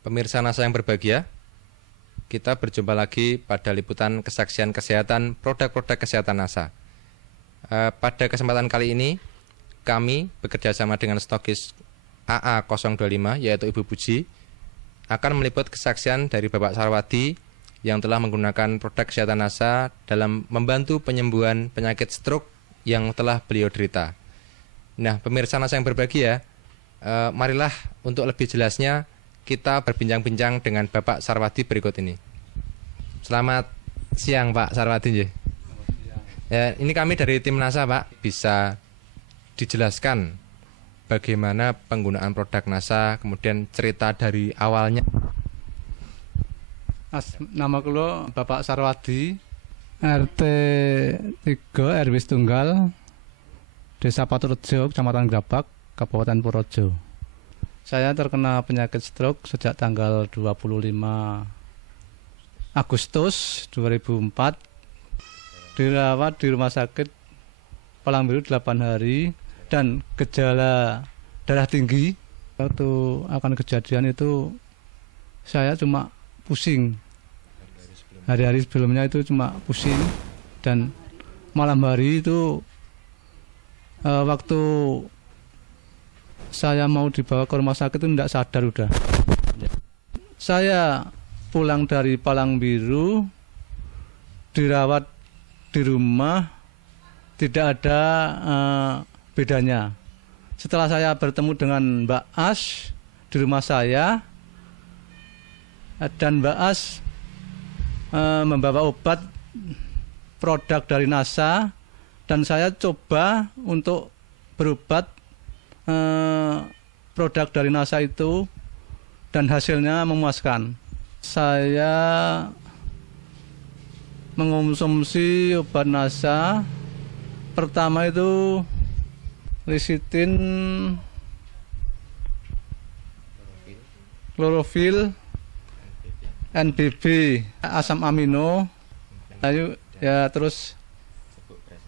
Pemirsa NASA yang berbahagia, kita berjumpa lagi pada liputan kesaksian kesehatan produk-produk kesehatan NASA. Pada kesempatan kali ini, kami bekerja sama dengan stokis AA025, yaitu Ibu Puji, akan meliput kesaksian dari Bapak Sarwadi yang telah menggunakan produk kesehatan NASA dalam membantu penyembuhan penyakit stroke yang telah beliau derita. Nah, pemirsa NASA yang berbahagia, marilah untuk lebih jelasnya kita berbincang-bincang dengan Bapak Sarwadi berikut ini. Selamat siang Pak Sarwadi. Ya, ini kami dari tim NASA Pak. Bisa dijelaskan bagaimana penggunaan produk NASA, kemudian cerita dari awalnya. Nama kulo Bapak Sarwadi, RT 3 RW Tunggal, Desa Paturejo, Kecamatan Grabak, Kabupaten Purworejo. Saya terkena penyakit stroke sejak tanggal 25 Agustus 2004. Dirawat di rumah sakit Palangbiru 8 hari dan gejala darah tinggi. Waktu akan kejadian itu saya cuma pusing. Hari-hari sebelumnya itu cuma pusing, dan malam hari itu waktu saya mau dibawa ke rumah sakit itu tidak sadar udah. Saya pulang dari Palangbiru, dirawat di rumah, tidak ada bedanya. Setelah saya bertemu dengan Mbak As di rumah saya, dan Mbak As membawa obat produk dari NASA, dan saya coba untuk berobat produk dari NASA itu, dan hasilnya memuaskan. Saya mengonsumsi obat NASA pertama itu lecitin, klorofil, NBB, asam amino, lalu ya terus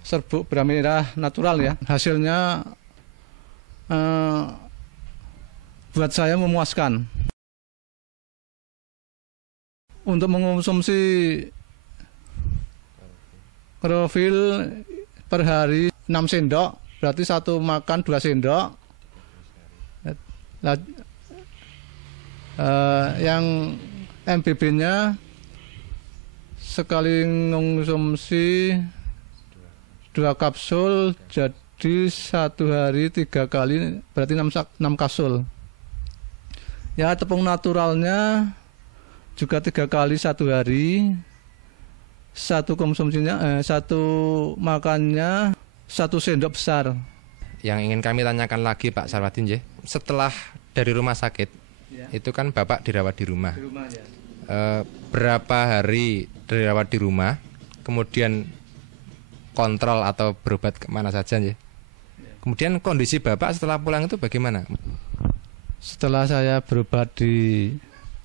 serbuk beras merah natural ya. Hasilnya buat saya memuaskan. Untuk mengonsumsi klorofil per hari 6 sendok, berarti satu makan 2 sendok. Yang MBB-nya sekali mengonsumsi 2 kapsul, jadi 1 hari 3 kali, berarti 6 kapsul. Ya, tepung naturalnya juga 3 kali 1 hari. Satu konsumsinya, satu makannya 1 sendok besar. Yang ingin kami tanyakan lagi Pak Sarwadi, setelah dari rumah sakit, ya, itu kan Bapak dirawat di rumah. Di rumah ya. Berapa hari dirawat di rumah, kemudian kontrol atau berobat kemana saja ya? Kemudian kondisi Bapak setelah pulang itu bagaimana? Setelah saya berobat di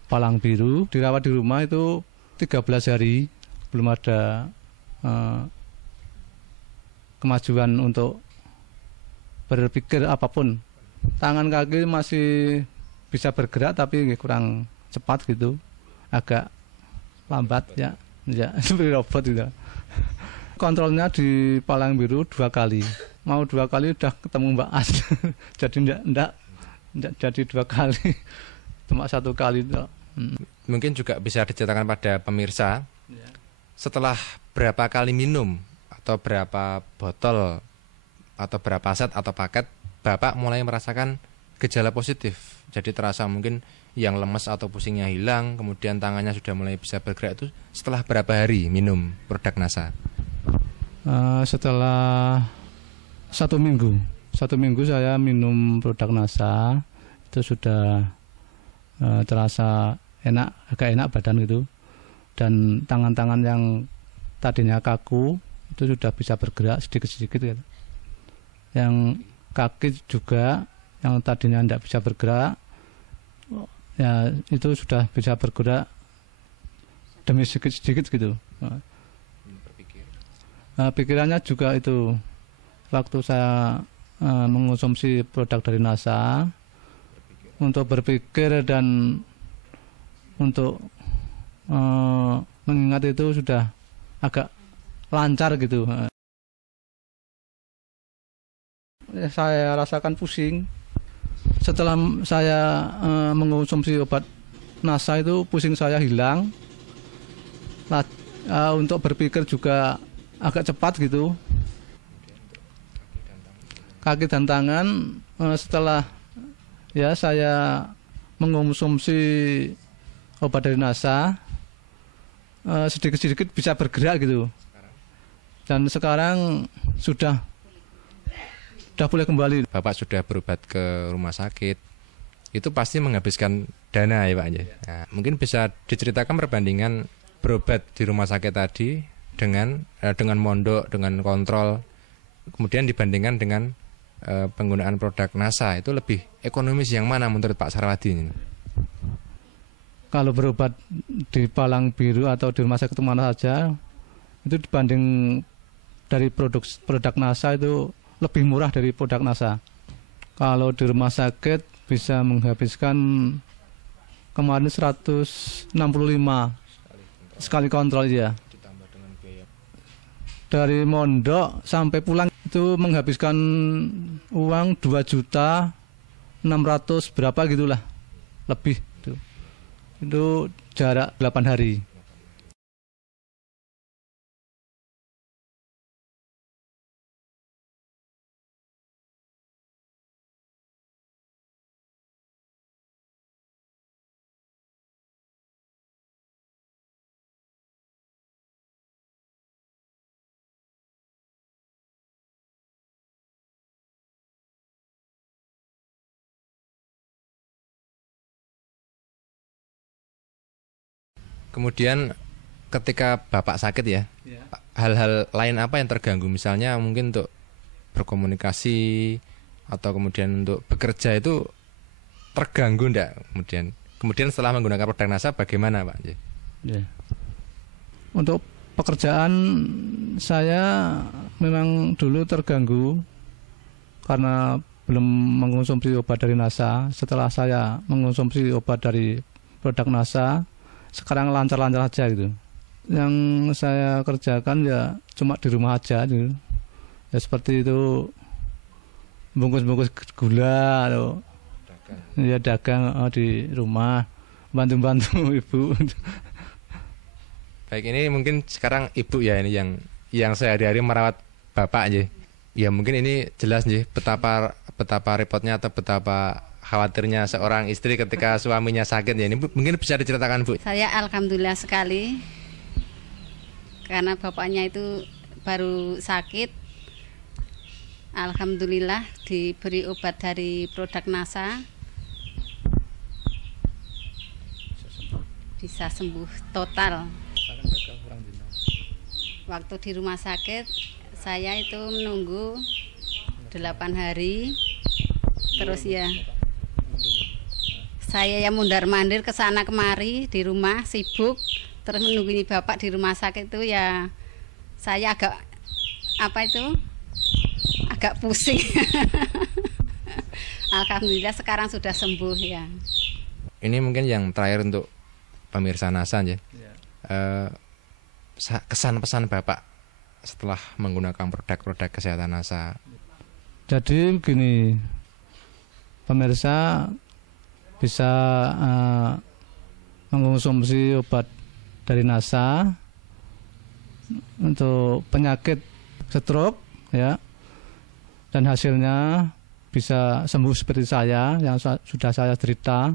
Palangbiru, dirawat di rumah itu 13 hari, belum ada kemajuan untuk berpikir apapun. Tangan kaki masih bisa bergerak tapi kurang cepat gitu, agak lambat ya seperti robot gitu. Kontrolnya di Palangbiru 2 kali, mau 2 kali udah ketemu Mbak As. Jadi enggak jadi 2 kali, cuma 1 kali itu. Mungkin juga bisa diceritakan pada pemirsa, setelah berapa kali minum atau berapa botol atau berapa set atau paket Bapak mulai merasakan gejala positif. Jadi terasa mungkin yang lemes atau pusingnya hilang, kemudian tangannya sudah mulai bisa bergerak, itu setelah berapa hari minum produk NASA? Setelah 1 minggu. 1 minggu saya minum produk NASA, itu sudah terasa enak, agak enak badan gitu. Dan tangan-tangan yang tadinya kaku itu sudah bisa bergerak sedikit-sedikit gitu. Yang kaki juga yang tadinya tidak bisa bergerak, ya itu sudah bisa bergerak demi sedikit-sedikit gitu. Pikirannya juga itu, waktu saya mengonsumsi produk dari NASA, untuk berpikir dan untuk mengingat itu sudah agak lancar gitu. Saya rasakan pusing. Setelah saya mengonsumsi obat NASA itu pusing saya hilang. Untuk berpikir juga agak cepat gitu. Kaki dan tangan setelah ya saya mengonsumsi obat dari NASA sedikit-sedikit bisa bergerak gitu. Dan sekarang sudah boleh kembali. Bapak sudah berobat ke rumah sakit, itu pasti menghabiskan dana ya Pak. Nah, mungkin bisa diceritakan perbandingan berobat di rumah sakit tadi dengan mondok, dengan kontrol, kemudian dibandingkan dengan penggunaan produk NASA, itu lebih ekonomis yang mana menurut Pak Sarwadi ini? Kalau berobat di Palang Biru atau di rumah sakit mana saja, itu dibanding dari produk NASA itu lebih murah dari produk NASA. Kalau di rumah sakit bisa menghabiskan kemarin 165 sekali kontrol ya. Dari mondok sampai pulang itu menghabiskan uang 2.600.000 berapa gitulah, lebih itu. Itu jarak 8 hari. Kemudian ketika Bapak sakit ya, hal-hal lain apa yang terganggu? Misalnya mungkin untuk berkomunikasi atau kemudian untuk bekerja itu terganggu enggak? Kemudian setelah menggunakan produk NASA bagaimana Pak? Ya. Untuk pekerjaan saya memang dulu terganggu karena belum mengonsumsi obat dari NASA. Setelah saya mengonsumsi obat dari produk NASA, sekarang lancar-lancar aja gitu. Yang saya kerjakan ya cuma di rumah aja gitu. Ya seperti itu, bungkus-bungkus gula atau ya dagang di rumah, bantu-bantu ibu. Baik, ini mungkin sekarang ibu ya ini yang sehari-hari merawat Bapak aja. Ya mungkin ini jelas nih betapa repotnya atau betapa khawatirnya seorang istri ketika suaminya sakit ya. Ini mungkin bisa diceritakan Bu. Saya alhamdulillah sekali karena bapaknya itu baru sakit. Alhamdulillah diberi obat dari produk NASA, bisa sembuh total. Waktu di rumah sakit saya itu menunggu 8 hari, terus ya saya yang mundar-mandir ke sana kemari di rumah sibuk, terus menunggu bapak di rumah sakit itu ya saya agak agak pusing. Alhamdulillah sekarang sudah sembuh ya. Ini mungkin yang terakhir untuk pemirsa NASA ya. Kesan pesan Bapak setelah menggunakan produk-produk kesehatan NASA. Jadi begini, pemirsa bisa mengonsumsi obat dari NASA untuk penyakit stroke ya, dan hasilnya bisa sembuh seperti saya yang sudah saya derita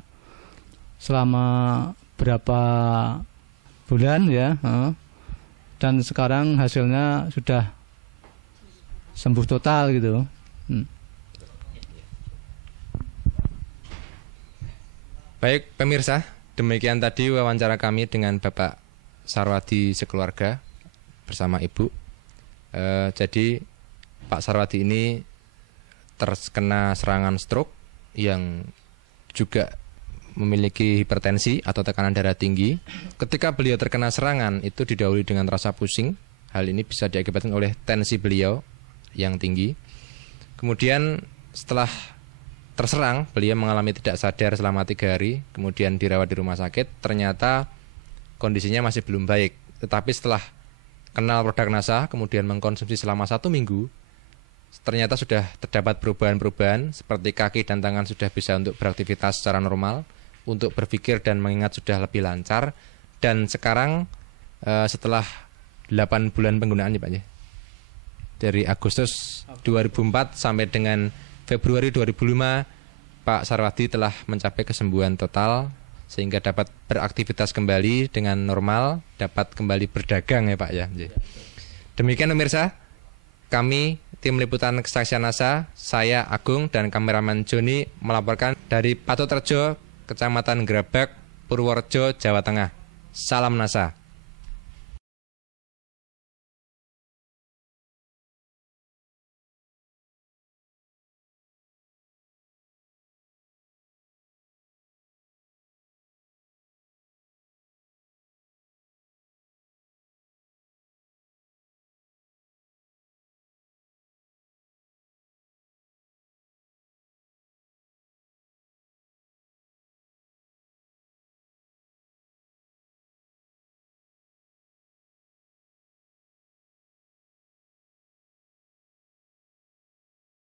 selama berapa bulan ya, dan sekarang hasilnya sudah sembuh total gitu. Baik pemirsa, demikian tadi wawancara kami dengan Bapak Sarwadi sekeluarga bersama Ibu. Jadi Pak Sarwadi ini terkena serangan stroke yang juga memiliki hipertensi atau tekanan darah tinggi. Ketika beliau terkena serangan itu didahului dengan rasa pusing. Hal ini bisa diakibatkan oleh tensi beliau yang tinggi. Kemudian setelah terserang, beliau mengalami tidak sadar selama 3 hari, kemudian dirawat di rumah sakit. Ternyata kondisinya masih belum baik. Tetapi setelah kenal produk NASA, kemudian mengkonsumsi selama 1 minggu, ternyata sudah terdapat perubahan-perubahan, seperti kaki dan tangan sudah bisa untuk beraktivitas secara normal, untuk berpikir dan mengingat sudah lebih lancar. Dan sekarang setelah 8 bulan penggunaan ya Pak ya, dari Agustus 2004 sampai dengan Februari 2005, Pak Sarwadi telah mencapai kesembuhan total sehingga dapat beraktivitas kembali dengan normal, dapat kembali berdagang ya Pak ya. Demikian pemirsa, kami tim liputan kesaksian NASA, saya Agung dan kameramen Joni melaporkan dari Patoterjo, Kecamatan Grabak, Purworejo, Jawa Tengah. Salam NASA.